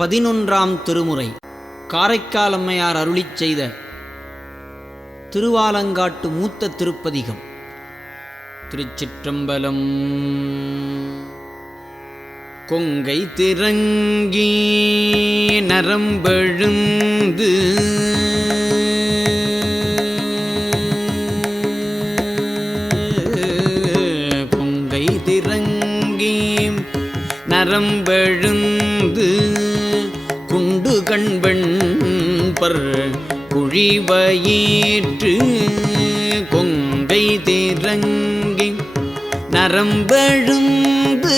11ஆம் திருமுறை காரைக்கால் அம்மையார் அருளிச் செய்த திருவாலங்காட்டு மூத்த திருப்பதிகம். திருச்சிற்றம்பலம். கொங்கை திரங்கி நரம்பெழுந்து கொங்கை திரங்கி நரம்பெழுந்து குண்டு கண்பெண் பர் குழிவயிற்று கொங்கை திரங்கி நரம்பெழுந்து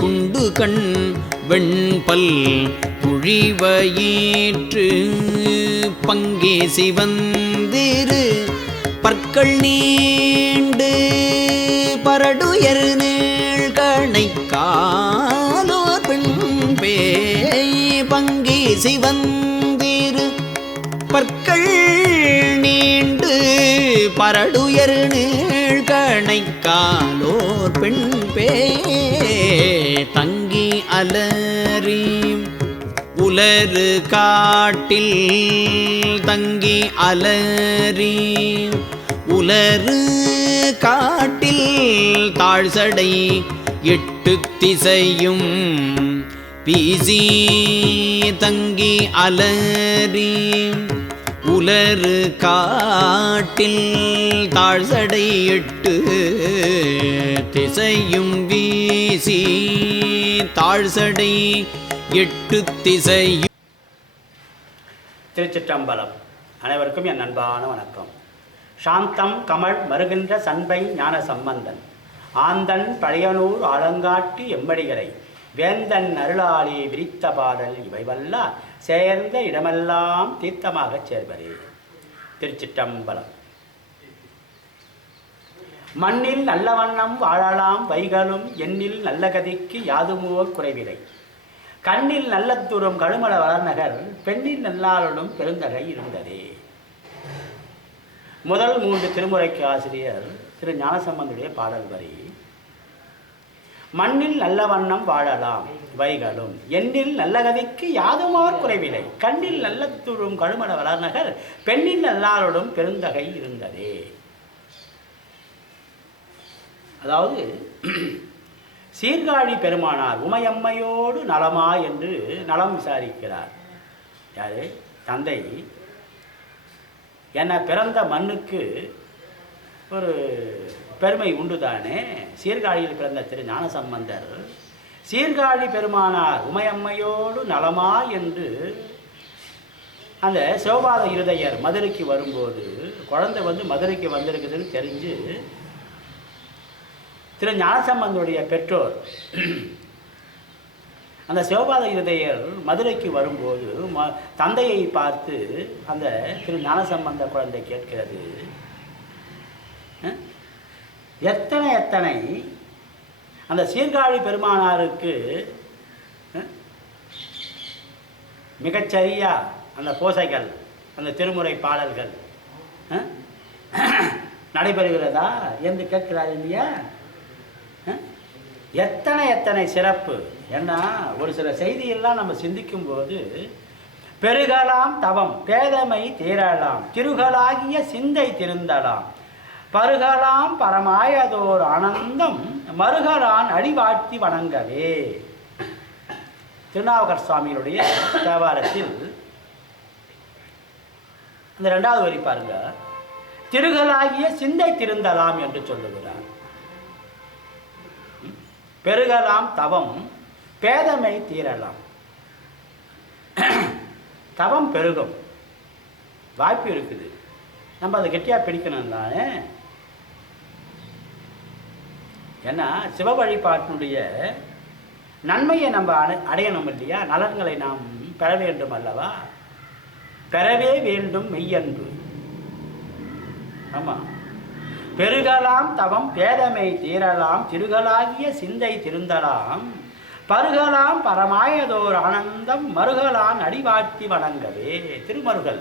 குண்டு கண் வெண்பல் குழிவயிற்று பங்கே சிவந்திரு பற்கள் நீண்டு பரடுயர் நீழ்கணை காலோர் பெண் பேய் பங்கே சிவந்திரு பற்கள் நீண்டு பரடுயர் நீழ்கணை காலோர் பெண் பேய் தங்கி அலறி உலரு காட்டில் தங்கி அலறி உலரு காட்டில் தாழ்சடை எட்டு திசையும் பீசி தங்கி அலறி உலரு காட்டில் தாழ்சடை எட்டு திசையும் வீசி தாழ்சடை எட்டு திசையும். திருச்சிற்றம்பலம். அனைவருக்கும் என் அன்பான வணக்கம். சாந்தம் கமல் மருகின்ற சண்பை ஞான சம்பந்தன் ஆந்தன் பழையனூர் ஆலங்காட்டு எம்மடிகளை வேந்தன் அருளாளி விரித்த பாடல் இவைவல்லா சேர்ந்த இடமெல்லாம் தீர்த்தமாகச் சேர்வரே. திருச்சிற்றம்பலம். மண்ணில் நல்ல வண்ணம் வாழலாம் வைகளும் எண்ணில் நல்ல கதிக்கு யாதுமோர் குறைவில்லை கண்ணில் நல்ல தூரம் கழுமல வளர்நகர் பெண்ணில் நல்லாளுடன் பெருந்தகை இருந்ததே. முதல் 3 திருமுறைக்கு ஆசிரியர் திரு ஞானசம்பந்தனுடைய பாடல் வரி. மண்ணில் நல்ல வண்ணம் வாழலாம் வைகளும் எண்ணில் நல்ல கதிக்கு யாதுமோர் குறைவில்லை கண்ணில் நல்ல தூரம் கழுமல வளர்நகர் பெண்ணில் நல்லாளுடன் பெருந்தகை இருந்ததே. அதாவது சீர்காழி பெருமானார் உமையம்மையோடு நலமா என்று நலம் விசாரிக்கிறார். யாரு? தந்தை. என பிறந்த மண்ணுக்கு ஒரு பெருமை உண்டுதானே. சீர்காழியில் பிறந்த திரு ஞானசம்பந்தர் சீர்காழி பெருமானார் உமையம்மையோடு நலமா என்று அந்த சிவபாத இருதயர் மதுரைக்கு வரும்போது குழந்தை மதுரைக்கு வந்திருக்குதுன்னு தெரிஞ்சு திரு ஞானசம்பந்தனுடைய பெற்றோர் அந்த சிவபாத இருதயர் மதுரைக்கு வரும்போது தந்தையை பார்த்து அந்த திரு ஞானசம்பந்த குழந்தை கேட்கிறது, எத்தனை எத்தனை அந்த சீர்காழி பெருமானாருக்கு மிகச்சரியா அந்த பூசைகள் அந்த திருமுறை பாடல்கள் நடைபெறுகிறதா என்று கேட்கிறார் இல்லையா. எத்தனை எத்தனை சிறப்பு. ஏன்னா ஒரு சில செய்தியெல்லாம் நம்ம சிந்திக்கும் போது பெருகலாம் தவம் பேதமை தீரலாம் திருகளாகிய சிந்தை திருந்தலாம் பருகலாம் பரமாயதோர் ஆனந்தம் மருகலான் அடிவாழ்த்தி வணங்கவே. திருநாவுக்கர் சுவாமிகளுடைய தேவாரத்தில் அந்த 2வது வரி பாருங்க. திருகளாகிய சிந்தை திருந்தலாம் என்று சொல்லுகிறார். பெருகலாம் தவம் பேதமை தீரலாம். தவம் பெருகும் வாய்ப்பு இருக்குது. நம்ம அதை கெட்டியாக பிடிக்கணும் தானே. ஏன்னா சிவ வழிபாட்டினுடைய நன்மையை நம்ம அடையணும் இல்லையா. நலன்களை நாம் பெற வேண்டும் அல்லவா. பெறவே வேண்டும் மெய்யன்பு. ஆமாம். பெருகலாம் தவம் பேதமை தீரலாம் திருகளாகிய சிந்தை திருந்தலாம் பருகலாம் பரமாயதோர் ஆனந்தம் மருகலான் அடிவாழ்த்தி வணங்கவே. திருமருகல்.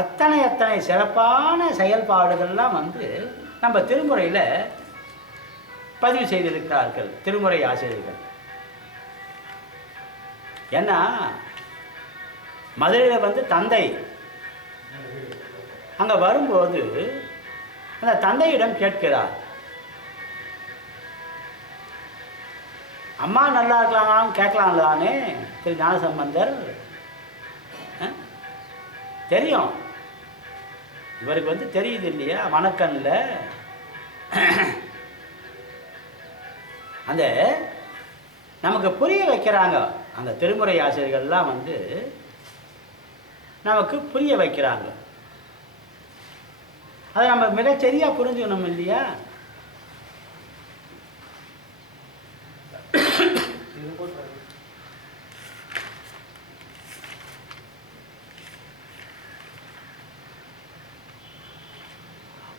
அத்தனை அத்தனை சிறப்பான செயல்பாடுகள்லாம் நம்ம திருமுறையில் பதிவு செய்திருக்கிறார்கள் திருமுறை ஆசிரியர்கள். ஏன்னா மதுரையில் வந்து தந்தை அங்கே வரும்போது அந்த தந்தையிடம் கேட்கிறார், அம்மா நல்லா இருக்கலாமான்னு கேட்கலாம்லானே திரு ஞானசம்பந்தர். தெரியும், இவருக்கு வந்து தெரியுது இல்லையா வணக்கம்ல. அந்த நமக்கு புரிய வைக்கிறாங்க அந்த திருமுறை ஆசிரியர்கள்லாம் வந்து நமக்கு புரிய வைக்கிறாங்க. அதை நம்ம மிகச்சரியாக புரிஞ்சுக்கணும் இல்லையா.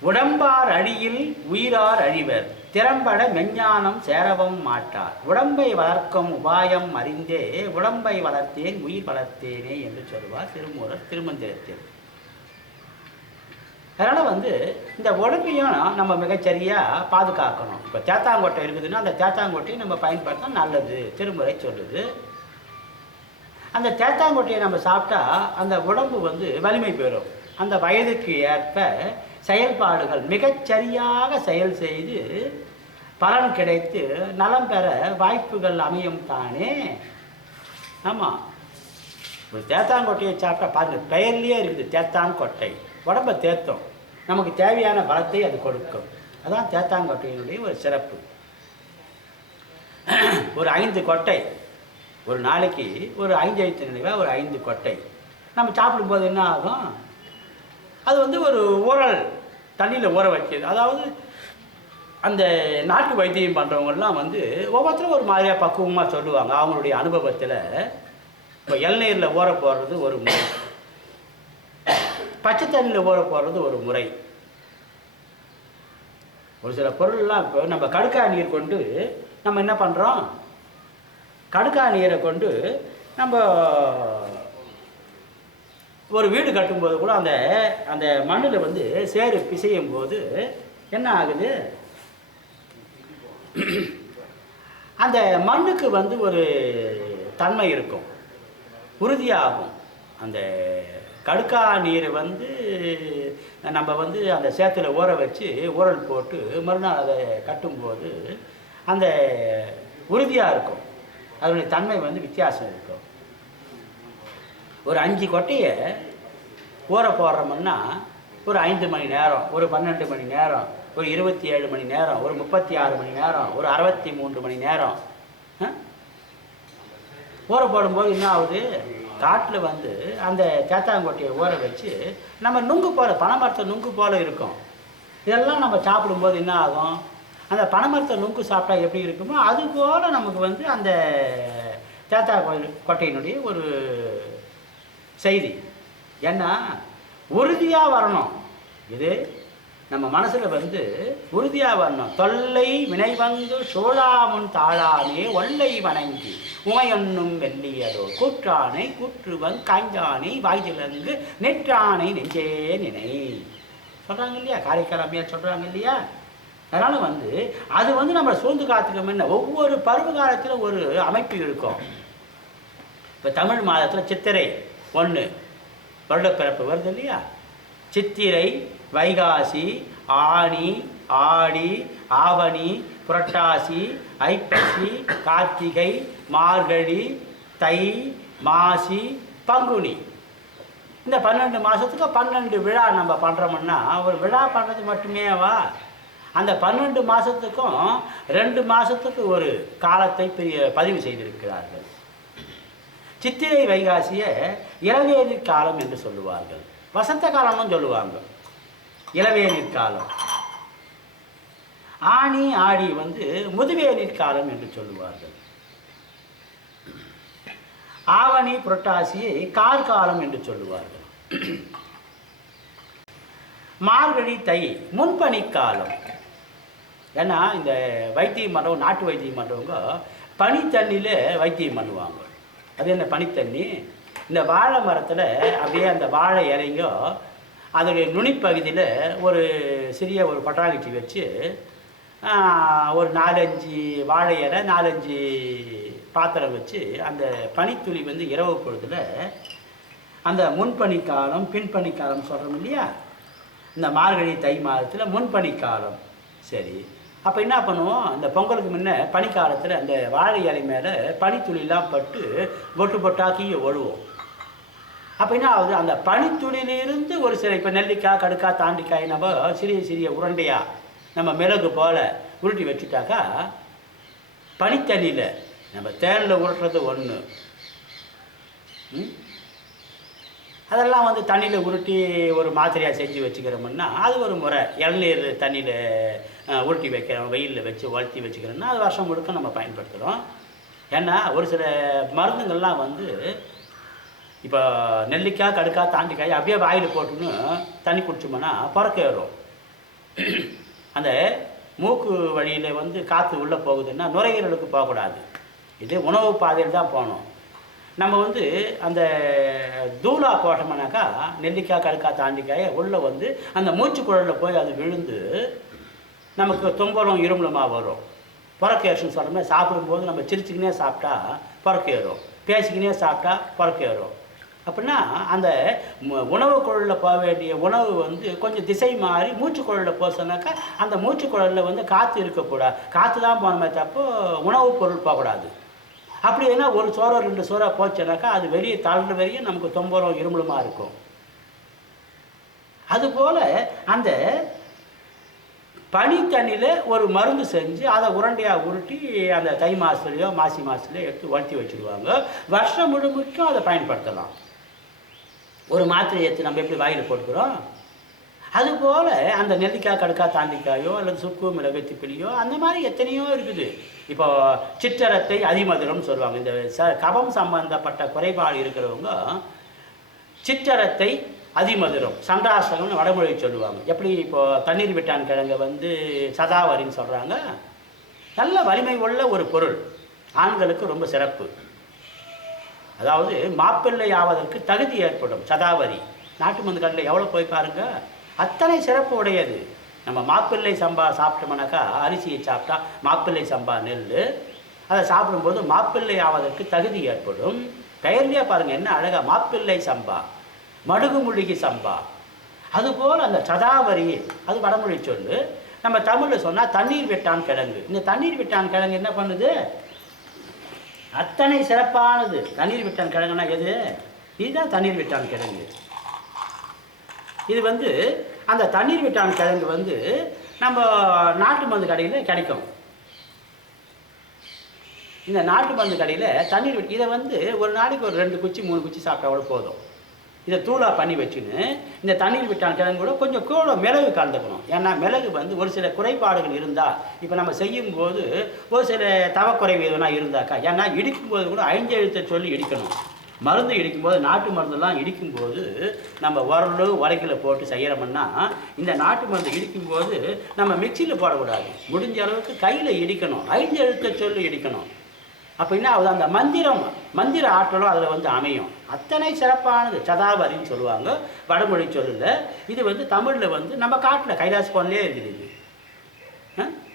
உடம்பார் அழியில் உயிரார் அழிவர், திறம்பட மெஞ்ஞானம் சேரவும் மாட்டார். உடம்பை வளர்க்கும் உபாயம் அறிந்தே உடம்பை வளர்த்தேன் உயிர் வளர்த்தேனே என்று சொல்வார் திருமூலர் திருமந்திரத்தில். அதனால் வந்து இந்த உடம்பையும் நம்ம மிகச்சரியாக பாதுகாக்கணும். இப்போ தேத்தாங்கொட்டை இருக்குதுன்னா அந்த தேத்தாங்கொட்டையை நம்ம பயன்படுத்தினா நல்லது திருமுறை சொல்லுது. அந்த தேத்தாங்கொட்டையை நம்ம சாப்பிட்டா அந்த உடம்பு வந்து வலிமை பெறும். அந்த வயதுக்கு ஏற்ப செயல்பாடுகள் மிகச்சரியாக செயல் செய்து பலன் கிடைத்து நலம் பெற வாய்ப்புகள் அமையும் தானே. ஆமாம், ஒரு தேத்தாங்கொட்டையை சாப்பிட்டா பாருங்கள், பெயர்லேயே இருக்குது தேத்தாங்கொட்டை. உடம்பை தேர்த்தோம், நமக்கு தேவையான பலத்தை அது கொடுக்கும். அதான் தேத்தாங்கொட்டையினுடைய ஒரு சிறப்பு. ஒரு 5 கொட்டை ஒரு நாளைக்கு, ஒரு 5 எழுத்து நினைவாக ஒரு 5 கொட்டை நம்ம சாப்பிடும்போது என்ன ஆகும், அது வந்து ஒரு ஊறல் தண்ணியில் ஊற வைக்கிது. அதாவது அந்த நாட்டு வைத்தியம் பண்ணுறவங்கலாம் வந்து ஒவ்வொருத்தரும் ஒரு மாதிரியாக பக்குவமாக சொல்லுவாங்க அவங்களுடைய அனுபவத்தில். இப்போ இளநீரில் ஊற போடுறது ஒரு முறை, பச்சை தண்ணியில் ஊற போடுறது ஒரு முறை. ஒரு சில பொருள்லாம் இப்போ நம்ம கடுக்கா நீர் கொண்டு நம்ம என்ன பண்ணுறோம், கடுக்கா நீரை கொண்டு நம்ம ஒரு வீடு கட்டும்போது கூட அந்த அந்த மண்ணில் வந்து சேறு பிசையும் போது என்ன ஆகுது, அந்த மண்ணுக்கு வந்து ஒரு தன்மை இருக்கும், உறுதியாகும். அந்த கடுக்கா நீரை வந்து நம்ம வந்து அந்த சேத்துல ஊற வச்சு ஊறல் போட்டு மறுநாள் அதை கட்டும்போது அந்த உறுதியாக இருக்கும். அதனுடைய தன்மை வந்து வித்தியாசம் இருக்கும். ஒரு 5 கொட்டையை ஊற போடுறோம்னா ஒரு 5 மணி நேரம், ஒரு 12 மணி நேரம், ஒரு 27 மணி நேரம், ஒரு 36 மணி நேரம், ஒரு 63 மணி நேரம் ஊற போடும்போது என்ன ஆகுது, காட்டில் வந்து அந்த தேத்தாங்கொட்டையை ஊற வச்சு நம்ம நுங்கு போல, பனைமரத்தை நுங்கு போல் இருக்கும். இதெல்லாம் நம்ம சாப்பிடும்போது என்ன ஆகும், அந்த பனைமரத்தை நுங்கு சாப்பிட்டா எப்படி இருக்குமோ அதுபோல் நமக்கு வந்து அந்த தேத்தாங்கொட்டையினுடைய ஒரு செய்தி. ஏன்னா உறுதியாக வரணும், இது நம்ம மனசில் வந்து உறுதியாக வரணும். தொல்லை வினை வந்து சோழாமுன் தாளானே ஒல்லை வணங்கி உமையொன்னும் வெள்ளியதோ கூற்றானை கூற்றுவன் காய்ஞ்சானை வாய்திலங்கு நெற்றானை நெஞ்சே நினை சொல்கிறாங்க இல்லையா, காரைக்கால் அம்மையார் சொல்கிறாங்க இல்லையா. அதனால் வந்து அது வந்து நம்ம சூழ்ந்து காத்துக்கணும். என்ன, ஒவ்வொரு பருவ காலத்தில் ஒரு அமைப்பு இருக்கும். இப்போ தமிழ் மாதத்தில் சித்திரை 1 வருடப்பிறப்பு வருது இல்லையா. சித்திரை, வைகாசி, ஆனி, ஆடி, ஆவணி, புரட்டாசி, ஐப்பசி, கார்த்திகை, மார்கழி, தை, மாசி, பங்குனி. இந்த 12 மாதத்துக்கு 12 விழா நம்ம பண்ணுறோம்னா ஒரு விழா பண்ணுறது மட்டுமேவா, அந்த 12 மாதத்துக்கும் 2 மாதத்துக்கு ஒரு காலத்தை பதிவு செய்திருக்கிறார்கள். சித்திரை வைகாசியை இளவேநீர் காலம் என்று சொல்லுவார்கள், வசந்த காலம்னு சொல்லுவாங்க, இளவேநீர் காலம். ஆனி ஆடி வந்து முதுவேநீர் காலம் என்று சொல்லுவார்கள். ஆவணி புரட்டாசியை கார்காலம் என்று சொல்லுவார்கள். மார்கழி தை முன்பனிக்காலம். ஏன்னா இந்த வைத்தியம் பண்ணுறவங்க, நாட்டு வைத்தியம் பண்ணுறவங்க பனி தண்ணியில் வைத்தியம் பண்ணுவாங்க. அது என்ன பனித்தண்ணி, இந்த வாழை மரத்தில் அப்படியே அந்த வாழை இலைங்கோ அதோடைய நுனிப்பகுதியில் ஒரு சிறிய ஒரு பட்டாங்குச்சி வச்சு ஒரு 4-5 வாழை இலை 4-5 பாத்திரம் வச்சு அந்த பனித்துளி வந்து இரவு பொழுதில் அந்த முன்பனிக்காலம் பின்பனிக்காலம் சொல்கிறோம் இல்லையா, இந்த மார்கழி தை மாதத்தில் முன்பனிக்காலம். சரி, அப்போ என்ன பண்ணுவோம், அந்த பொங்கலுக்கு முன்ன பனிக்காலத்தில் அந்த வாழை இலை மேலே பனித்துளிலாம் பட்டு பொட்டு பொட்டாக்கி ஒழுவோம். அப்போ என்ன ஆகுது, அந்த பனித்துளியிலிருந்து ஒரு சில இப்போ நெல்லிக்காய் கடுக்காய் தாண்டிக்காய் நம்ம சிறிய சிறிய உருண்டையாக நம்ம மிளகு போல் உருட்டி வச்சுட்டாக்கா பனித்தண்ணியில் நம்ம தேனில் உருட்டுறது ஒன்று, அதெல்லாம் வந்து தண்ணியில் உருட்டி ஒரு மாத்திரையாக செஞ்சு வச்சுக்கிறோம்னா அது ஒரு முறை. இளநீர் தண்ணியில் உருட்டி வைக்கிறோம், வெயிலில் வச்சு வளர்த்தி வச்சுக்கிறோம்னா அது வருஷம் முழுக்க நம்ம பயன்படுத்துகிறோம். ஏன்னா ஒரு சில மருந்துங்கள்லாம் வந்து இப்போ நெல்லிக்காய் கடுக்காய் தாண்டிக்காய் அப்படியே வாயில் போட்டுன்னு தண்ணி குடிச்சோம்னா பிறக்க ஏறும். அந்த மூக்கு வழியில் வந்து காற்று உள்ளே போகுதுன்னா நுரையீரலுக்கு போகக்கூடாது, இது உணவு பாதையில் தான் போகணும். நம்ம வந்து அந்த தூளா போட்டோம்னாக்கா நெல்லிக்காய் கடுக்காய் தாண்டிக்காயை உள்ளே வந்து அந்த மூச்சு குழலில் போய் அது விழுந்து நமக்கு தும்பலும் இருமலுமா வரும். புறக்கேறுன்னு சொல்கிறோமே, சாப்பிடும்போது நம்ம சிரிச்சுக்கினே சாப்பிட்டா புறக்கேறும், பேசிக்கினே சாப்பிட்டா புறக்கேறும். அப்படின்னா அந்த உணவு குழலில் போக வேண்டிய உணவு வந்து கொஞ்சம் திசை மாறி மூச்சு குழலில் போக சொன்னாக்கா அந்த மூச்சு குழலில் வந்து காற்று இருக்கக்கூடாது, காற்று தான் போனமே தப்போ உணவுப் பொருள் போகக்கூடாது. அப்படி ஏன்னா ஒரு சோறோ 2 சோறா போச்சுனாக்கா அது வெளியே தள்ளுற வரையும் நமக்கு தொம்பரம் இருமலுமா இருக்கும். அதுபோல் அந்த பனி தண்ணியில் ஒரு மருந்து செஞ்சு அதை உருண்டையாக உருட்டி அந்த தை மாதத்துலையோ மாசி மாதத்துலையோ எடுத்து வளர்த்தி வச்சுருவாங்க. வருஷம் முழுமைக்கும் அதை பயன்படுத்தலாம். ஒரு மாத்திரை எடுத்து நம்ம எப்படி வாயில் போட்டுக்கிறோம், அதுபோல் அந்த நெல்லிக்காய் கடுக்காய் தாண்டிக்காயோ அல்லது சுக்கு மிளகு திப்பிலியோ அந்த மாதிரி எத்தனையோ இருக்குது. இப்போ சிற்றரத்தை அதிமதுரம் சொல்லுவாங்க. இந்த கபம் சம்பந்தப்பட்ட குறைபாடு இருக்கிறவங்க சிற்றரத்தை அதிமதுரம் சண்டாசகம்னு வடமொழி சொல்லுவாங்க. எப்படி இப்போது தண்ணீர் விட்டான் கிழங்க வந்து சதாவரின்னு சொல்கிறாங்க. நல்ல வலிமை உள்ள ஒரு பொருள், ஆண்களுக்கு ரொம்ப சிறப்பு. அதாவது மாப்பிள்ளை ஆவதற்கு தகுதி ஏற்படும் சதாவரி. நாட்டு மருந்து கடையில் எவ்வளோ போய் பாருங்க, அத்தனை சிறப்பு உடையது. நம்ம மாப்பிள்ளை சம்பா சாப்பிட்டோம்னாக்கா அரிசியை சாப்பிட்டா மாப்பிள்ளை சம்பா நெல், அதை சாப்பிடும்போது மாப்பிள்ளை ஆவதற்கு தகுதி ஏற்படும். பெயர்லேயே பாருங்கள் என்ன அழகாக, மாப்பிள்ளை சம்பா, மடுகுமுழுகி சம்பா. அதுபோல் அந்த சதாவரி அது வடமொழி சொல்லு. நம்ம தமிழில் சொன்னால் தண்ணீர் விட்டான் கிழங்கு. இந்த தண்ணீர் விட்டான் கிழங்கு என்ன பண்ணுது, அத்தனை சிறப்பானது. தண்ணீர் விட்டான் கிழங்குனா எது, இதுதான் தண்ணீர் விட்டான் கிழங்கு. இது வந்து அந்த தண்ணீர் விட்டான் கிழங்கு வந்து நம்ம நாட்டு மருந்து கடையில் கிடைக்கும். இந்த நாட்டு மருந்து கடையில் தண்ணீர் இதை வந்து ஒரு நாளைக்கு ஒரு 2 குச்சி 3 குச்சி சாப்பிட்டா கூட போதும். இதை தூளாக பண்ணி வச்சுன்னு இந்த தண்ணீர் விட்டான் கிழங்கு கூட கொஞ்சம் கூட மிளகு கலந்துக்கணும். ஏன்னா மிளகு வந்து ஒரு சில குறைபாடுகள் இருந்தால், இப்போ நம்ம செய்யும்போது ஒரு சில தவக்குறைவு எதுனா இருந்தாக்கா, ஏன்னா இடிக்கும்போது கூட 5 எழுத்தை சொல்லி இடிக்கணும். மருந்து இடிக்கும்போது நாட்டு மருந்தெல்லாம் இடிக்கும்போது நம்ம உரைக்கில் போட்டு செய்கிறோம்னா, இந்த நாட்டு மருந்து இடிக்கும்போது நம்ம மிக்சியில் போடக்கூடாது, முடிஞ்ச அளவுக்கு கையில் இடிக்கணும், 5 எழுத்தை சொல்லி இடிக்கணும். அப்படின்னா அது அந்த மந்திர ஆற்றலும் அதில் வந்து அமையும். அத்தனை சிறப்பானது சதாவரின்னு சொல்லுவாங்க வடமொழி சொல்லில். இது வந்து தமிழில் வந்து நம்ம காட்டில் கைலாஸ் போன்லேயே இருக்குது. இது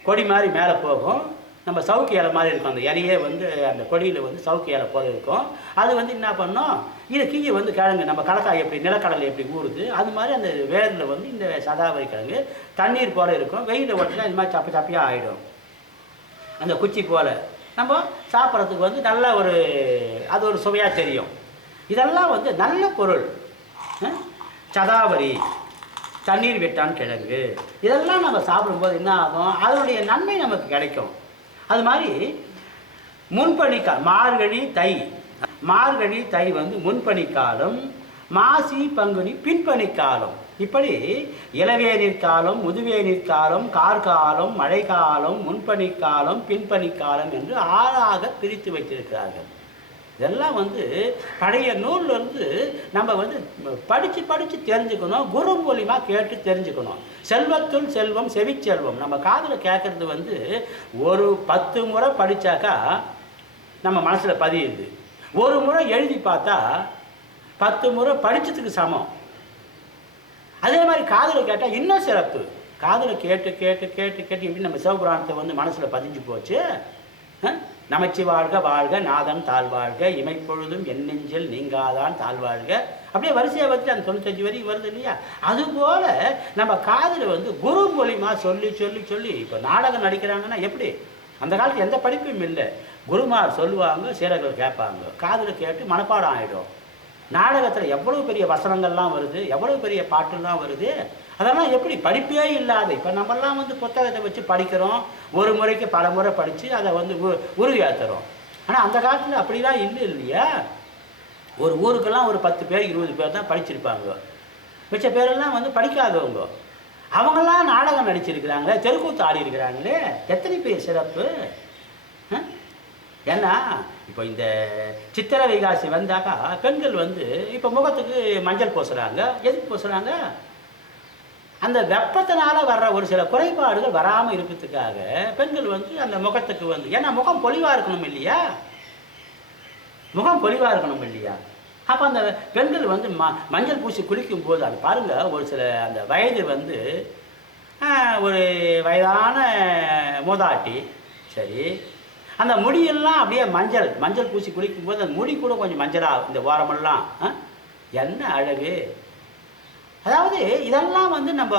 கொடி மாதிரி மேலே போகும், நம்ம சவுக்கு இலை மாதிரி இருக்கும். அந்த இலையே வந்து அந்த கொடியில் வந்து சவுக்கு இலை போல இருக்கும். அது வந்து என்ன பண்ணோம், இது கீழே வந்து கிழங்கு நம்ம கலக்காய் எப்படி நிலக்கடலை எப்படி ஊறுது அது மாதிரி அந்த வேரில் வந்து இந்த சதாவரி கிழங்கு தண்ணீர் போல் இருக்கும். வெயிலில் ஓட்டினா இது மாதிரி சப்பியாக ஆகிடும். அந்த குச்சி போல் நம்ம சாப்பிட்றதுக்கு வந்து நல்ல அது ஒரு சுவையாக தெரியும். இதெல்லாம் வந்து நல்ல பொருள். சதாவரி, தண்ணீர் விட்டான் கிழங்கு, இதெல்லாம் நம்ம சாப்பிடும்போது என்ன ஆகும், அதனுடைய நன்மை நமக்கு கிடைக்கும். அது மாதிரி முன்பனிக்காலம் மார்கழி தை வந்து முன்பனிக்காலம், மாசி பங்குனி பின்பனிக்காலம். இப்படி இளவேநீர் காலம், முதுவேநீர் காலம், கார்காலம், மழைக்காலம், முன்பனிக்காலம், பின்பனிக்காலம் என்று 6ஆக பிரித்து வைத்திருக்கிறார்கள். இதெல்லாம் வந்து பழைய நூல்லேருந்து நம்ம வந்து படித்து தெரிஞ்சுக்கணும், குரு மூலியமாக கேட்டு தெரிஞ்சுக்கணும். செல்வத்துள் செல்வம் செவிச்செல்வம். நம்ம காதில் கேட்குறது வந்து ஒரு 10 முறை படித்தாக்கா நம்ம மனசில் பதியுது. ஒரு முறை எழுதி பார்த்தா 10 முறை படித்ததுக்கு சமம். அதே மாதிரி காதில் கேட்டால் இன்னும் சிறப்பு. காதில் கேட்டு கேட்டு கேட்டு கேட்டு எப்படி நம்ம சிவபுராணத்தை வந்து மனசில் பதிஞ்சு போச்சு. நமச்சி வாழ்க வாழ்க நாதன் தாழ்வாழ்க இமைப்பொழுதும் என் நெஞ்சில் நீங்காதான் தாழ்வாழ்க அப்படியே வரிசையாக வச்சு அந்த 95 வரி வருது இல்லையா? அதுபோல் நம்ம காதில் வந்து குரு மூலிமா சொல்லி சொல்லி சொல்லி இப்போ நாடகம் நடிக்கிறாங்கன்னா எப்படி? அந்த காலத்தில் எந்த படிப்பும் இல்லை. குருமார் சொல்லுவாங்க, சீடர்கள் கேட்பாங்க, காதில் கேட்டு மனப்பாடம் ஆகிடும். நாடகத்தில் எவ்வளோ பெரிய வசனங்கள்லாம் வருது, எவ்வளோ பெரிய பாட்டுலாம் வருது. அதெல்லாம் எப்படி? படிப்பே இல்லாத இப்போ நம்மெல்லாம் வந்து புத்தகத்தை வச்சு படிக்கிறோம், ஒரு முறைக்கு பல முறை படித்து அதை வந்து உறுதியாத்துறோம். ஆனால் அந்த காலத்தில் அப்படிலாம் இல்லை இல்லையா? ஒரு ஊருக்கெல்லாம் ஒரு 10 பேர் 20 பேர் தான் படிச்சிருப்பாங்க. மிச்ச பேரெல்லாம் வந்து படிக்காதவங்க. அவங்கெல்லாம் நாடகம் நடிச்சிருக்கிறாங்களே, தெருக்கூத்து ஆடி இருக்கிறாங்களே, எத்தனை பேர் சிறப்பு. ஏன்னா இப்போ இந்த சித்திரை வைகாசி வந்தாக்கா பெண்கள் வந்து இப்போ முகத்துக்கு மஞ்சள் பூசுகிறாங்க. எதுக்கு பூசுகிறாங்க? அந்த வெப்பத்தினால வர்ற ஒரு சில குறைபாடுகள் வராமல் இருக்கிறதுக்காக பெண்கள் வந்து அந்த முகத்துக்கு வந்து, ஏன்னா முகம் பொலிவாக இருக்கணும் இல்லையா? முகம் பொலிவாக இருக்கணும் இல்லையா? அப்போ அந்த பெண்கள் வந்து மஞ்சள் பூசி குளிக்கும் போது அது பாருங்கள், ஒரு சில அந்த வயது வந்து ஒரு வயதான மூதாட்டி, சரி, அந்த முடியெல்லாம் அப்படியே மஞ்சள் மஞ்சள் பூசி குளிக்கும் போது அந்த முடி கூட கொஞ்சம் மஞ்சளாக இந்த ஓரமெல்லாம் என்ன அழகு. அதாவது இதெல்லாம் வந்து நம்ம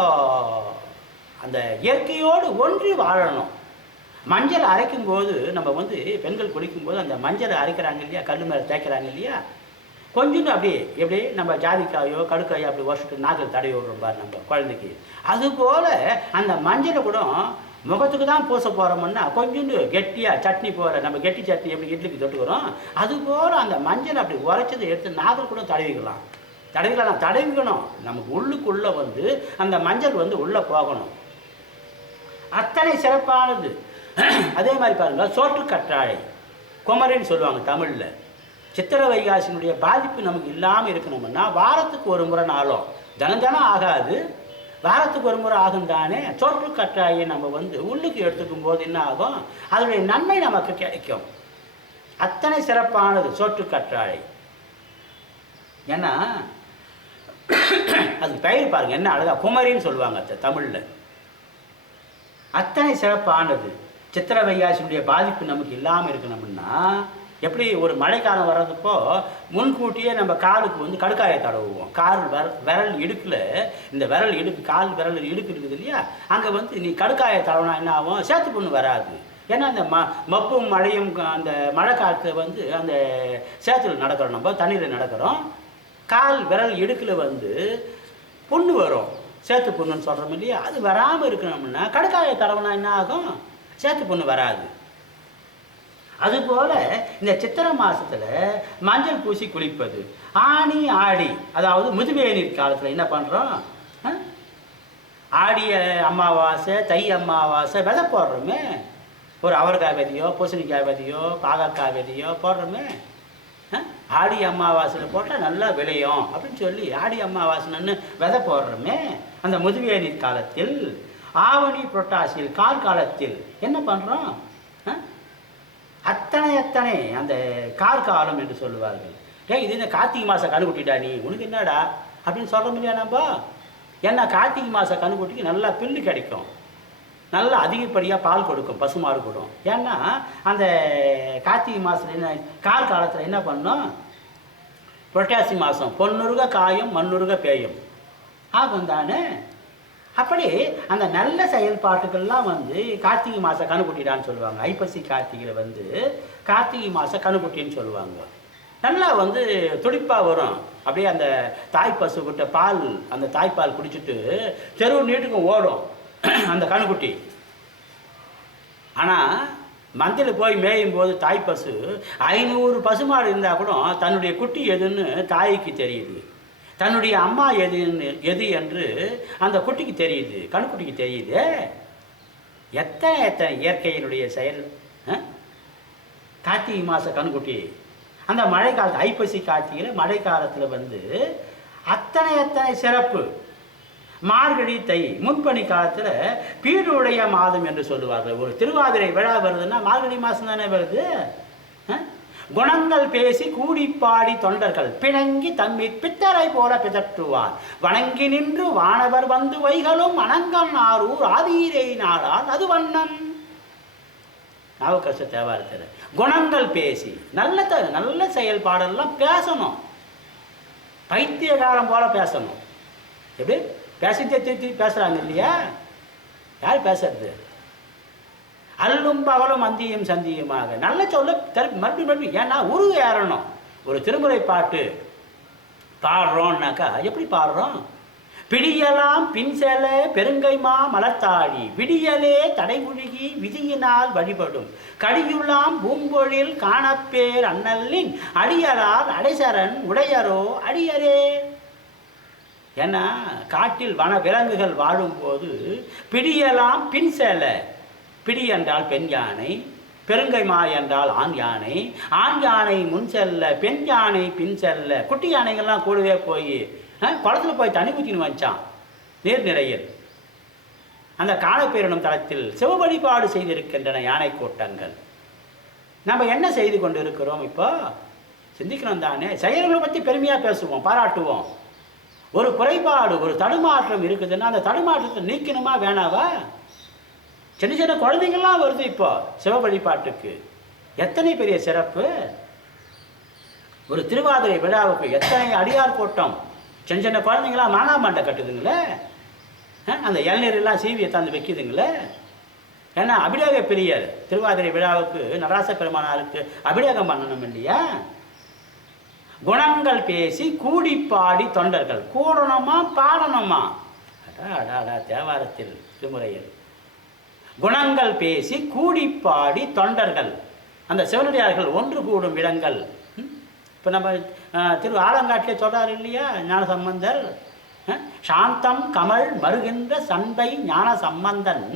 அந்த இயற்கையோடு ஒன்றி வாழணும். மஞ்சள் அரைக்கும் போது நம்ம வந்து பெண்கள் குளிக்கும்போது அந்த மஞ்சளை அரைக்கிறாங்க இல்லையா, கல் மேலே தேய்க்கிறாங்க இல்லையா, கொஞ்சம் அப்படியே எப்படி நம்ம ஜாதிக்காயோ கடுக்காயோ அப்படி வருஷத்துக்கு நாக்கில் தடவி விடுறோம் பாரு நம்ம குழந்தைக்கு. அதுபோல் அந்த மஞ்சளை கூட முகத்துக்கு தான் பூச போகிறோம்னா கொஞ்சோண்டு கெட்டியாக சட்னி போகிற நம்ம கெட்டி சட்னி எப்படி இட்லிக்கு தொட்டுக்கிறோம், அதுபோல் அந்த மஞ்சள் அப்படி உரைச்சதை எடுத்து நாக்கில் கூட தடவிக்கலாம். தடவிக்கணும். நமக்கு உள்ளுக்குள்ளே வந்து அந்த மஞ்சள் வந்து உள்ளே போகணும். அத்தனை சிறப்பானது. அதே மாதிரி பாருங்கள், சோற்று கற்றாழை குமரின்னு சொல்லுவாங்க தமிழில். சித்திரை வைகாசினுடைய பாதிப்பு நமக்கு இல்லாமல் இருக்கணும்னா வாரத்துக்கு ஒரு முறை நாளும் தினம் ஆகாது, வாரத்துக்கு ஒரு முறை ஆகும் தானே. சோற்று கற்றாழையை நம்ம வந்து உள்ளுக்கு எடுத்துக்கும் போது என்ன ஆகும், அதனுடைய நன்மை நமக்கு கிடைக்கும். அத்தனை சிறப்பானது சோற்று கற்றாழை. ஏன்னா அதுக்கு பெயர் பாருங்கள் என்ன அழகா, குமரின்னு சொல்லுவாங்க தமிழில். அத்தனை சிறப்பானது. சித்திரை வைகாசினுடைய பாதிப்பு நமக்கு இல்லாமல் இருக்கணும்னா எப்படி? ஒரு மழைக்காலம் வர்றதுப்போ முன்கூட்டியே நம்ம காலுக்கு வந்து கடுக்காயை தடவுவோம். விரல் இடுக்கில், இந்த விரல் இடுக்கு, கால் விரல் இடுக்கு இருக்குது இல்லையா, அங்கே வந்து நீ கடுக்காயை தடவினா என்ன ஆகும்? சேத்து புண்ணு வராது. ஏன்னா அந்த மப்பும் மழையும் அந்த மழை காலத்தை வந்து அந்த சேத்துல நடக்கிறோம், நம்ம தண்ணியில் நடக்கிறோம். கால் விரல் இடுக்கில் வந்து புண்ணு வரும், சேத்து புண்ணுன்னு சொல்கிறோம் இல்லையா, அது வராமல் இருக்கணும்னா கடுக்காயை தடவினா என்ன ஆகும்? சேத்து புண்ணு வராது. அதுபோல் இந்த சித்திரை மாதத்தில் மஞ்சள் பூசி குளிப்பது. ஆனி ஆடி, அதாவது முதுவேநீர் காலத்தில் என்ன பண்ணுறோம்? ஆடிய அமாவாசை தை அமாவாசை விதை போடுறோமே, ஒரு அவரைக்காய் விதையோ பூசணிக்காய் விதையோ பாகக்காய் விதையோ போடுறோமே. ஆடி அமாவாசையில் போட்டால் நல்லா விளையும் அப்படின்னு சொல்லி ஆடி அமாவாசைன்னு விதை போடுறோமே. அந்த முதுவேநீர் காலத்தில், ஆவணி புரட்டாசியில் கார்காலத்தில் என்ன பண்ணுறோம்? அத்தனை அந்த கார்காலம் என்று சொல்லுவார்கள். இது இந்த கார்த்திகை மாதம் கணுக்குட்டிடா நீ, உனக்கு என்னடா அப்படின்னு சொல்ல முடியாது நம்ம. ஏன்னா கார்த்திகை மாதம் கணுக்குட்டிக்கு நல்லா பில்லு கிடைக்கும், நல்லா அதிகப்படியாக பால் கொடுக்கும், பசுமாடு கொடுக்கும். ஏன்னா அந்த கார்த்திகை மாதத்தில் என்ன, கார்காலத்தில் என்ன பண்ணோம்? புரட்டாசி மாதம் பொன்னுருக காயும் மண்ணுருக பேயும் ஆகும் தானே. அப்படி அந்த நல்ல செயல்பாட்டுக்கள்லாம் வந்து கார்த்திகை மாதம் கணுக்குட்டிடான்னு சொல்லுவாங்க. ஐப்பசி கார்த்திகையில் வந்து கார்த்திகை மாதம் கணுக்குட்டின்னு சொல்லுவாங்க. நல்லா வந்து துடிப்பாக வரும். அப்படியே அந்த தாய்ப்பசு கிட்ட பால், அந்த தாய்ப்பால் குடிச்சிட்டு தெருவு நீட்டுக்கும் ஓடும் அந்த கணுக்குட்டி. ஆனால் மந்தையில் போய் மேயும் போது தாய்ப்பசு 500 பசுமாடு இருந்தால் கூட தன்னுடைய குட்டி எதுன்னு தாய்க்கு தெரியுது, தன்னுடைய அம்மா எது என்று அந்த குட்டிக்கு தெரியுது, கணுக்குட்டிக்கு தெரியுது. எத்தனை இயற்கையினுடைய செயல். கார்த்திகை மாத கணுக்குட்டி அந்த மழை காலத்து, ஐப்பசி கார்த்திகையில் மழை காலத்தில் வந்து அத்தனை சிறப்பு. மார்கழி தை முன்பனி காலத்தில் பீடுடைய மாதம் என்று சொல்லுவார்கள். ஒரு திருவாதிரை விழா வருதுன்னா மார்கழி மாதம் தானே வருது. குணங்கள் பேசி கூடிப்பாடி தொண்டர்கள் பிணங்கி தம்மிற் பித்தரை போல பிதற்றுவார். வணங்கி நின்று வானவர் வந்து வைகளும் அணங்கன் ஆரூர் ஆதீரை நாடால் அது வண்ணன். நாவுக்கரசு தேவாரத்தில் குணங்கள் பேசி நல்ல செயல்பாடெல்லாம் பேசணும். பைத்தியகாரம் போல பேசணும். எப்படி பேசிட்டே திருத்தி பேசுகிறாங்க இல்லையா? யார் பேசுறது? அல்லும் பகலும் அந்தியும் சந்தியுமாக நல்ல சொல்ல மறுபடியும் ஏன்னா உருவு ஏறணும். ஒரு திருமுறை பாட்டு பாடுறோம்னாக்கா எப்படி பாடுறோம்? பிடியலாம் பின்செல பெருங்கைமா மலர்த்தாடி விடியலே தடைமுழுகி விதியினால் வழிபடும் கடியுலாம் பூம்பொழில் காணப்பேர் அண்ணல்லின் அடியரால் அடைசரன் உடையரோ அடியரே. ஏன்னா காட்டில் வன விலங்குகள் வாழும்போது பிடியலாம் பின்செல, பிடி என்றால் பெண் யானை, பெருங்கைமா என்றால் ஆண் யானை, ஆண் யானை முன் செல்ல பெண் யானை பின் செல்ல. குட்டி யானைகள்லாம் கூடவே போய் குளத்தில் போய் தண்ணி ஊற்றின்னு வச்சான் நீர்நிலையில். அந்த காணப்பேரிடும் தளத்தில் சிவ வழிபாடு செய்திருக்கின்றன யானை கூட்டங்கள். நம்ம என்ன செய்து கொண்டு இருக்கிறோம்? இப்போ சிந்திக்கணும் தானே. செயல்களை பற்றி பெருமையாக பேசுவோம், பாராட்டுவோம். ஒரு குறைபாடு ஒரு தடுமாற்றம் இருக்குதுன்னா அந்த தடுமாற்றத்தை நீக்கணுமா வேணாவா? சின்ன சின்ன குழந்தைங்கள்லாம் வருது இப்போ சிவ வழிபாட்டுக்கு. எத்தனை பெரிய சிறப்பு! ஒரு திருவாதிரை விழாவுக்கு எத்தனை அடியார் கூட்டம்! சின்ன சின்ன குழந்தைங்களாம் மாங்காய் மண்டை கட்டுதுங்களே, அந்த இளநீரெல்லாம் சீவியை தந்து வைக்குதுங்களே. ஏன்னா அபிடேக பிரியர் திருவாதிரை விழாவுக்கு நடராச பெருமானாருக்கு அபிடேகம் பண்ணணும் இல்லையா? குணங்கள் பேசி கூடிப்பாடி தொண்டர்கள் கூடணுமா பாடணுமா? அடா தேவாரத்தில் திருமுறையில் குணங்கள் பேசி கூடிப்பாடி தொண்டர்கள் அந்த சிவனடியார்கள் ஒன்று கூடும் இடங்கள். இப்போ நம்ம திரு ஆலங்காட்டிலே சொல்கிறார் இல்லையா ஞான சம்பந்தர், சாந்தம் கமல் மருகின்ற சண்பை ஞான சம்பந்தன்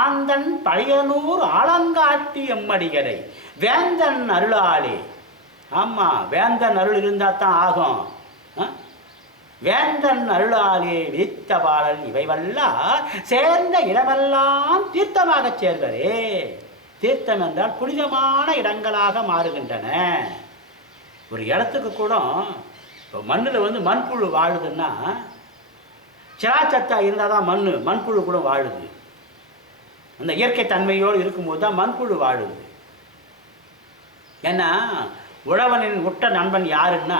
ஆந்தன் பழையனூர் ஆலங்காட்டி எம்மடிகரை வேந்தன் அருளாளே. ஆமாம், வேந்தன் அருள் இருந்தால் தான் ஆகும். வேந்தன் அருளாலே விதித்த பாடல் இவை வல்லார் சேர்ந்த இடமெல்லாம் தீர்த்தமாக சேர்வரே. தீர்த்தம் என்றால் புனிதமான இடங்களாக மாறுகின்றன. ஒரு இடத்துக்கு கூட இப்போ மண்ணில் மண்புழு வாழுதுன்னா சிராச்சத்தா இருந்தால் தான் மண்புழு கூட வாழுது. அந்த இயற்கை தன்மையோடு இருக்கும்போது தான் மண்புழு வாழுது. ஏன்னா உழவனின் உட்ட நண்பன் யாருன்னா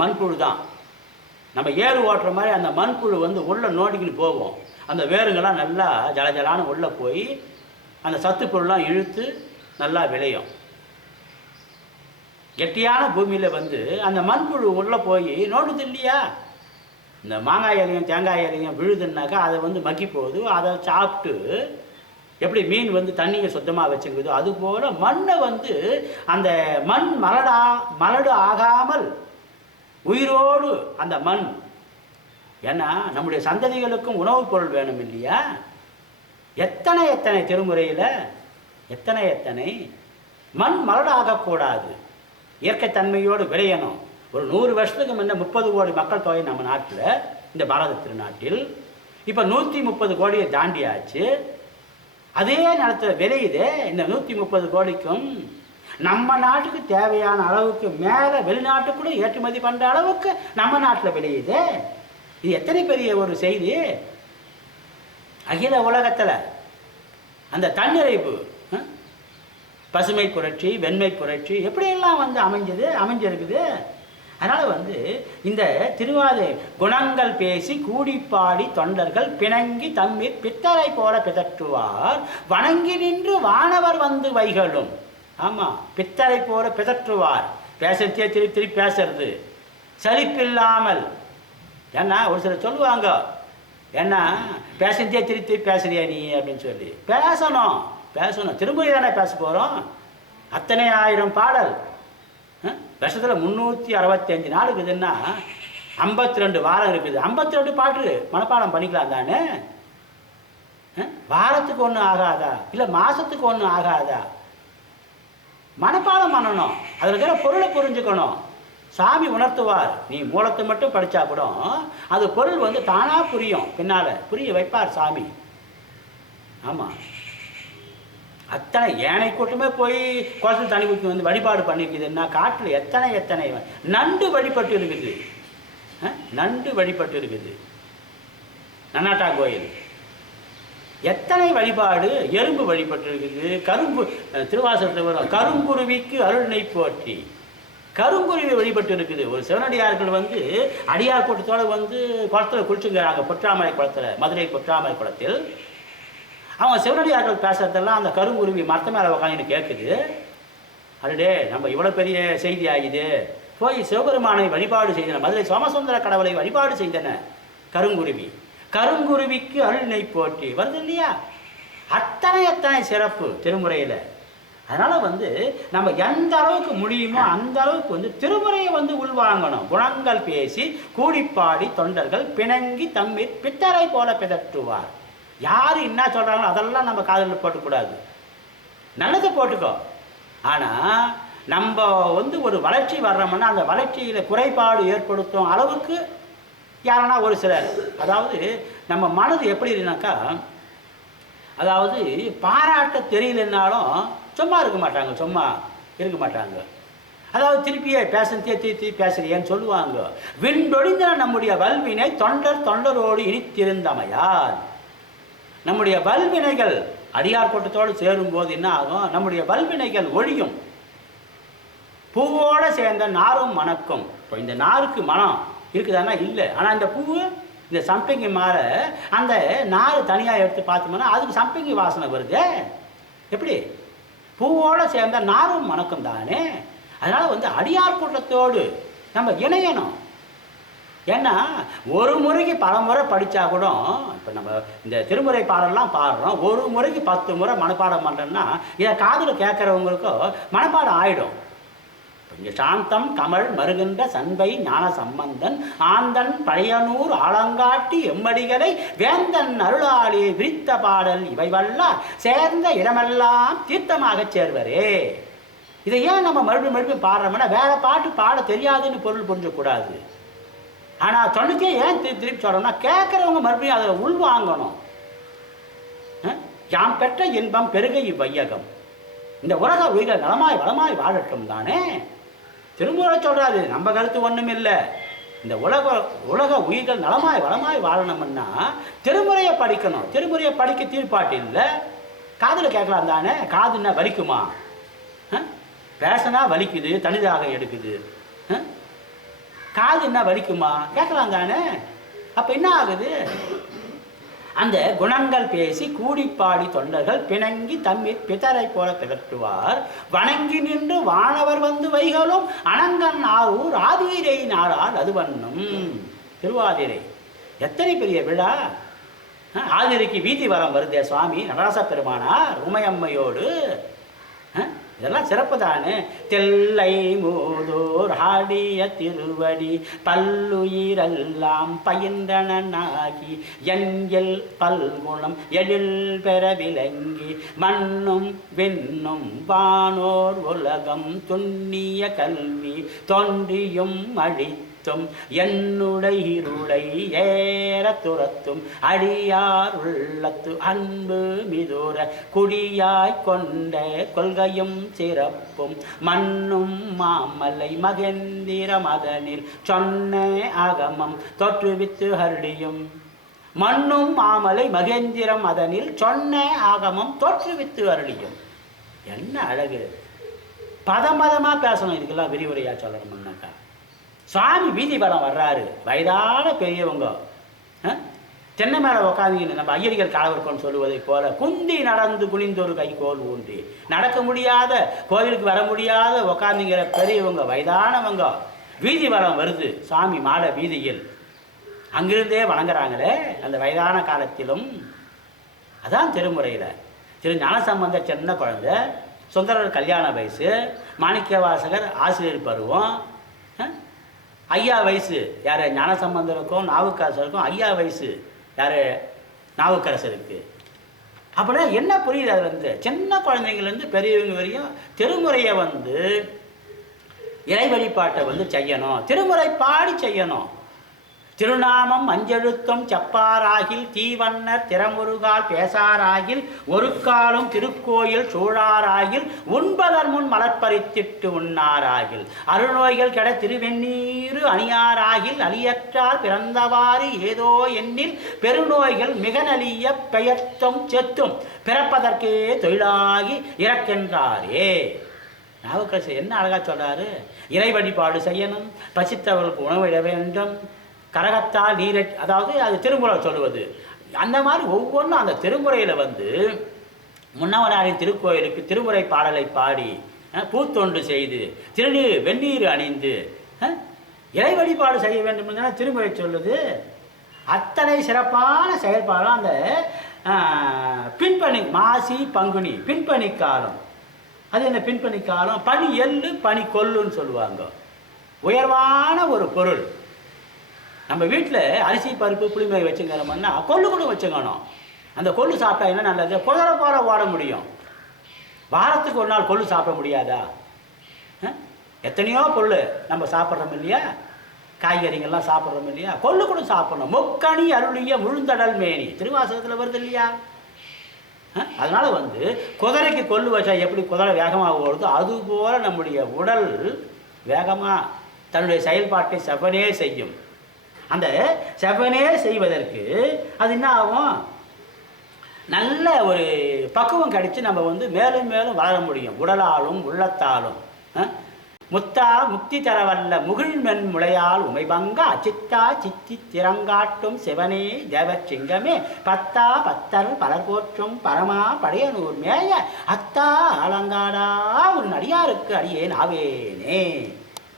மண்புழு தான். நம்ம ஏறு ஓட்டுற மாதிரி அந்த மண்புழு உள்ளே நோண்டிக்கிட்டு போவோம். அந்த வேருங்கள்லாம் நல்லா ஜலஜலான்னு உள்ளே போய் அந்த சத்து பொருள்லாம் இழுத்து நல்லா விளையும். கெட்டியான பூமியில் அந்த மண்புழு உள்ளே போய் நோண்டுது இல்லையா? இந்த மாங்காய் இலையும் தேங்காய் இலையும் விழுதுன்னாக்கா அதை மக்கி போகுது. அதை சாப்பிட்டு எப்படி மீன் தண்ணியை சுத்தமாக வச்சுக்குதோ அதுபோல் மண்ணை அந்த மண் மலடு ஆகாமல் உயிரோடு அந்த மண். ஏன்னா நம்முடைய சந்ததிகளுக்கும் உணவுப் பொருள் வேணும் இல்லையா? எத்தனை திருமுறையில் எத்தனை மண் மலடு ஆகக்கூடாது, இயற்கை தன்மையோடு விளையணும். ஒரு 100 வருஷத்துக்கு முன்ன 30 கோடி மக்கள் தொகை நம்ம நாட்டில், இந்த பாரத திருநாட்டில். இப்போ 130 கோடியை தாண்டியாச்சு. அதே நேரத்தில் விளையுதே. இந்த 130 கோடிக்கும் நம்ம நாட்டுக்கு தேவையான அளவுக்கு மேலே வெளிநாட்டுக்கு கூட ஏற்றுமதி பண்ணுற அளவுக்கு நம்ம நாட்டில் விளையுது. இது எத்தனை பெரிய ஒரு செய்தி! அகில உலகத்தில் அந்த தன்னிறைவு, பசுமை புரட்சி, வெண்மை புரட்சி எப்படியெல்லாம் அமைஞ்சிருக்குது. அதனால் இந்த திருவாதிரை குணங்கள் பேசி கூடிப்பாடி தொண்டர்கள் பிணங்கி தம்மிற் பித்தரை போல பிதற்றுவார் வணங்கி நின்று வானவர் வந்து வைகளும். ஆமாம், பித்தரை போல பிதற்றுவார். பேசத்தே திருப்பி பேசுறது சலிப்பில்லாமல். ஏன்னா ஒரு சிலர் சொல்லுவாங்க, ஏன்னா பேசத்தே திருப்பி பேசுறியா நீ அப்படின்னு சொல்லி. பேசணும். திருமுறை தானே பேச போகிறோம். அத்தனை ஆயிரம் பாடல் வருஷத்தில் 365 நாள் இருக்குதுன்னா 52 வாரம் இருக்குது. 52 பாட்டு மனப்பாடம் பண்ணிக்கலாம் தானே? வாரத்துக்கு ஒன்று ஆகாதா? இல்லை மாதத்துக்கு ஒன்று ஆகாதா? மனப்பாடம் பண்ணணும். அதில் இருக்கிற பொருளை புரிஞ்சுக்கணும். சாமி உணர்த்துவார். நீ மூலத்தை மட்டும் படித்தா கூட அது பொருள் தானாக புரியும். பின்னால் புரிய வைப்பார் சாமி. ஆமாம், அத்தனை ஏனை கூட்டமே போய் குளத்தில் தண்ணி ஊற்றி வந்து வழிபாடு பண்ணியிருக்குதுன்னா காட்டில் எத்தனை நண்டு வழிபட்டு இருக்குது. நண்டு வழிபட்டு இருக்குது. நன்னாட்டா கோயில் எத்தனை வழிபாடு. எறும்பு வழிபட்டு இருக்குது. கரும்பு திருவாசகத்தில் வரும், கருங்குருவிக்கு அருள்னை போற்றி. கருங்குருவி வழிபட்டு இருக்குது. ஒரு சிவனடியார்கள் வந்து அடியார் கூட்டத்தோடு வந்து குளத்தில் குளிச்சுங்கிறாங்க. பொற்றாமரை குளத்தில், மதுரை பொற்றாமரை குளத்தில். அவங்க சிவனடியார்கள் பேசுறதெல்லாம் அந்த கருங்குருவி மரத்த மேலே உட்காந்து கேட்குது. அடடே, நம்ம இவ்வளோ பெரிய செய்தி ஆகிது. போய் சிவபெருமானை வழிபாடு செய்தன, மதுரை சோமசுந்தர கடவுளை வழிபாடு செய்தன கருங்குருவி. கருங்குருவிக்கு அருள்னை போற்றி வருது இல்லையா? அத்தனை சிறப்பு திருமுறையில். அதனால் வந்து நம்ம எந்த அளவுக்கு முடியுமோ அந்த அளவுக்கு வந்து திருமுறையை வந்து உள்வாங்கணும். குணங்கள் பேசி கூடிப்பாடி தொண்டர்கள் பிணங்கி தம்மிற் பித்தரை போல பிதற்றுவார். யார் என்ன சொல்கிறாங்களோ அதெல்லாம் நம்ம காதில் போட்டுக்கூடாது. நல்லதை போட்டுக்கோ. ஆனால் நம்ம வந்து ஒரு வளர்ச்சி வர்றோம்னா அந்த வளர்ச்சியில் குறைபாடு ஏற்படுத்தும் அளவுக்கு யாருன்னா ஒரு சிலர், அதாவது நம்ம மனது எப்படி இருந்தாக்கா, அதாவது பாராட்ட தெரியலன்னாலும் சும்மா இருக்க மாட்டாங்க. அதாவது திருப்பியே திருப்பி பேசுறியேன்னு சொல்லுவாங்க. விண்டொழிந்த நம்முடைய வல்வினை தொண்டரோடு இனித்திருந்தமையால். நம்முடைய வல்வினைகள் அடியார் கூட்டத்தோடு சேரும்போது என்ன ஆகும்? நம்முடைய வல்வினைகள் ஒழியும். பூவோடு சேர்ந்த நாரும் மணக்கும். இப்போ இந்த நாருக்கு மனம் இருக்குதானா? இல்லை. ஆனால் இந்த பூ, இந்த சம்பங்கி மாற அந்த நார் தனியாக எடுத்து பார்த்தோம்னா அதுக்கு சம்பங்கி வாசனை வருது. எப்படி? பூவோடு சேர்ந்த நாரும் மணக்கும் தானே. அதனால் வந்து அடியார் கூட்டத்தோடு நம்ம இணையணும். ஏன்னா ஒரு முறைக்கு பல முறை படித்தா கூட, இப்போ நம்ம இந்த திருமுறை பாடலாம் பாடுறோம், ஒரு முறைக்கு 10 முறை மனப்பாடம் பண்ணுறோம்னா இதை காதில் கேட்குறவங்களுக்கும் மனப்பாடம் ஆகிடும். இங்கே சாந்தம் கமல் மருகின்ற சண்பை ஞான சம்பந்தன் ஆந்தன் பழையனூர் ஆலங்காட்டி எம்மடிகளை வேந்தன் அருளாளி விரித்த பாடல் இவை வல்லார் சேர்ந்த இடமெல்லாம் தீர்த்தமாக சேர்வரே. இதை ஏன் நம்ம மறுபடியும் பாடுறோம்னா வேற பாட்டு பாட தெரியாதுன்னு பொருள் புரிஞ்சக்கூடாது. ஆனால் தொண்ணுக்கே ஏன் திருப்பி சொல்கிறோம்னா கேட்குறவங்க மறுபடியும் அதை உள்வாங்கணும். யாம் பெற்ற இன்பம் பெருகை இவ்வையகம், இந்த உலக உயிர்கள் நலமாய் வளமாய் வாழட்டும் தானே திருமுறை சொல்கிறாரு. நம்ம கருத்து ஒன்றும் இல்லை. இந்த உலக உயிர்கள் நலமாய் வளமாய் வாழணும்னா திருமுறையை படிக்கணும். திருமுறையை படிக்க தீர்ப்பாட்டு இல்லை, காதில் கேட்கலாம் தானே. காதுன்னா வலிக்குமா? பேசனா வலிக்குது, தனிதாக எடுக்குது. காது என்ன வலிக்குமா? கேட்கலாம் தானே. அப்போ என்ன ஆகுது? அந்த குணங்கள் பேசி கூடிப்பாடி தொண்டர்கள் பிணங்கி தம்மிற் பிதரை போல பிதற்றுவார். வணங்கி நின்று வானவர் வந்து வைகளும் அனங்கன் ஆரூர் ஆதிரை நாடால் அது வண்ணம். திருவாதிரை எத்தனை பெரிய விழா. ஆதிரைக்கு வீதி வரம் வருதே சுவாமி நடராச பெருமானார் உமையம்மையோடு. இதெல்லாம் சிறப்பு தானே. தெல்லை மூதோர் ஆடிய திருவடி பல்லுயிரெல்லாம் பயின்றனாகி எண்கள் பல்குணம் எழில் பெற விளங்கி மண்ணும் விண்ணும் வானோர் உலகம் துண்ணிய கல்வி தோன்றியும் அழித்தும் என்னுடைய இருளை ஏற துரத்தும் அடியார் உள்ளத்து அன்பு மிதுர குடியாய் கொண்ட கொள்கையும் சிறப்பும் மண்ணும் மாமலை மகேந்திர மதனில் சொன்ன ஆகமம் தோற்றுவித்து அருளியும். மண்ணும் மாமலை மகேந்திரம் மதனில் சொன்ன ஆகமம் தோற்றுவித்து அருளியும். என்ன அழகு! பதமாக பேசணும். இதுக்கெல்லாம் விரிவுரையாக சொல்லணும்னாக்கா சுவாமி வீதி படம் வர்றாரு. வயதான பெரியவங்க தென்னை மேலே உக்காந்தின்னு நம்ம ஐயடிகள் காலவர்க்கோன்னு சொல்லுவதை போல குந்தி நடந்து குனிந்தொரு கைகோல் ஊன்றி நடக்க முடியாத, கோவிலுக்கு வர முடியாத உக்காந்துங்கிற பெரியவங்க, வயதானவங்க வீதி வரம் வருது சாமி மாட வீதியில். அங்கிருந்தே வணங்குறாங்களே அந்த வயதான காலத்திலும். அதான் திருமுறையில். திரு ஞானசம்பந்தர் சின்ன குழந்தை, சுந்தரர் கல்யாண வயசு, மாணிக்க வாசகர் ஆசிரியர் பருவம், ஐயா வயசு யார் ஞானசம்பந்தருக்கும் நாவுக்கரசருக்கும் ஐயா வயசு யார் நாவுக்கரசருக்கு. அப்படின்னா என்ன புரியுது? அது வந்து சின்ன குழந்தைங்கள்லேருந்து பெரியவங்க வரையும் திருமுறையை வந்து இறை வழிபாட்டை வந்து செய்யணும். திருமுறை பாடி செய்யணும். திருநாமம் அஞ்செழுத்தம் செப்பாராகில் தீவண்ணர் திறமுருகால் பேசாராகில் ஒரு காலம் திருக்கோயில் சூழாராகில் உண்பதர் முன் மலர்பறித்திட்டு உண்ணாராகில் அருநோய்கள் கெட திருவெண்ணீரு அணியாராகில் அலியற்றால் பிறந்தவாறு ஏதோ எண்ணில் பெருநோய்கள் மிக நலிய பெயர்த்தும் செத்தும் பிறப்பதற்கே தொழிலாகி இறக்கின்றாரே. நாவுக்கரசர் என்ன அழகா சொல்றாரு. இறை வழிபாடு செய்யணும், பசித்தவர்களுக்கு உணவிட வேண்டும், கரகத்தால் நீரை, அதாவது அது திருமுறை சொல்லுவது. அந்த மாதிரி ஒவ்வொன்றும் அந்த திருமுறையில் முன்னவனாரின் திருக்கோயிலுக்கு திருமுறை பாடலை பாடி பூத்தொண்டு செய்து திருநீர் வெந்நீர் அணிந்து இறை வழிபாடு செய்ய வேண்டும் என்று திருமுறை சொல்லுது. அத்தனை சிறப்பான செயல்பாடு அந்த பின்பணி மாசி பங்குனி பின்பணி காலம். அது என்ன பின்பணி காலம்? பனி எள்ளு பனி கொல்லுன்னு சொல்லுவாங்க. உயர்வான ஒரு பொருள். நம்ம வீட்டில் அரிசி பருப்பு புளிமை வச்சுக்கிறோம்னா கொள்ளு கூட வச்சுக்கணும். அந்த கொள்ளு சாப்பிட்டா என்ன நல்லது? குதிரை போல ஓட முடியும். வாரத்துக்கு ஒரு நாள் கொள்ளு சாப்பிட முடியாதா? எத்தனையோ பொருள் நம்ம சாப்பிட்றோம் இல்லையா? காய்கறிகள்லாம் சாப்பிட்றோம் இல்லையா? கொள்ளு கூட சாப்பிடணும். முக்கணி அருளிய முழுந்தடல் மேனி திருவாசகத்தில் வருது இல்லையா? அதனால் குதிரைக்கு கொள்ளு வச்சா எப்படி குதிரை வேகமாக ஓடுதோ அதுபோல் நம்முடைய உடல் வேகமாக தன்னுடைய செயல்பாட்டை செவ்வனே செய்யும். அந்த செவ்வனே செய்வதற்கு அது என்ன ஆகும்? நல்ல ஒரு பக்குவம் கிடைச்சி நம்ம மேலும் மேலும் வளர முடியும் உடலாலும் உள்ளத்தாலும். முத்தா முக்தி தரவல்ல முகிழ்மென் முளையால் உமைபங்க அச்சித்தா சித்தி திறங்காட்டும் சிவனே தேவர் சிங்கமே பத்தா பத்தர் பலர் போற்றும் பரமா படையனூர் மேய அத்தா அலங்காடா உன் அடியாருக்கு அடியேன் ஆவேனே.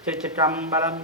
திருச்சிற்றம்பலம்.